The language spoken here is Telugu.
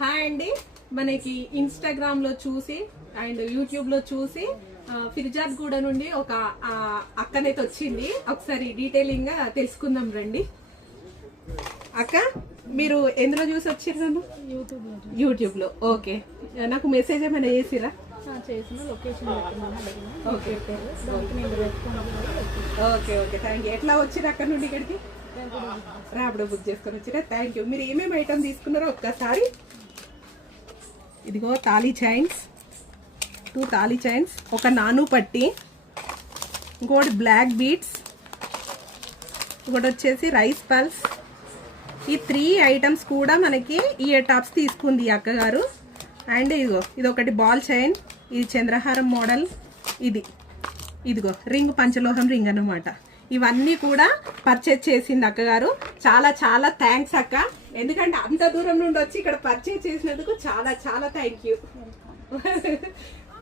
హాయ్ అండి, మనకి ఇన్స్టాగ్రామ్ లో చూసి అండ్ యూట్యూబ్ లో చూసి ఫిర్జాద్ గూడ నుండి ఒక అక్కనైతే వచ్చింది. ఒకసారి డీటెయిలింగ్ గా తెలుసుకుందాం రండి. అక్క, మీరు ఎందులో చూసి వచ్చారు? నన్ను యూట్యూబ్ లో. ఓకే, నాకు మెసేజ్ ఏమైనా చేసిరా? చేసిన location okay okay okay thank you. ఎట్లా వచ్చిరా అక్కడ నుండి ఇక్కడికి? ర్యాపిడో బుక్ చేసుకొని వచ్చిరా. Thank you. మీరు ఏమేమి ఐటమ్ తీసుకున్నారో ఒక్కసారి. ఇదిగో తాళీ చైన్స్, 2 తాళీ చైన్స్, ఒక నాను పట్టి, ఇంకోటి బ్లాక్ బీడ్స్, ఇంకోటి వచ్చేసి రైస్ పల్స్. ఈ 3 ఐటమ్స్ కూడా మనకి ఇయర్ టాప్స్ తీసుకుంది ఈ అక్కగారు. అండ్ ఇదిగో ఇది ఒకటి బాల్ చైన్, ఇది చంద్రహారం మోడల్, ఇదిగో రింగ్, పంచలోహం రింగ్ అన్నమాట. ఇవన్నీ కూడా పర్చేజ్ చేసింది అక్కగారు. చాలా చాలా థ్యాంక్స్ అక్క, ఎందుకంటే అంత దూరం నుండి వచ్చి ఇక్కడ పర్చేజ్ చేసినందుకు చాలా చాలా థ్యాంక్ యూ.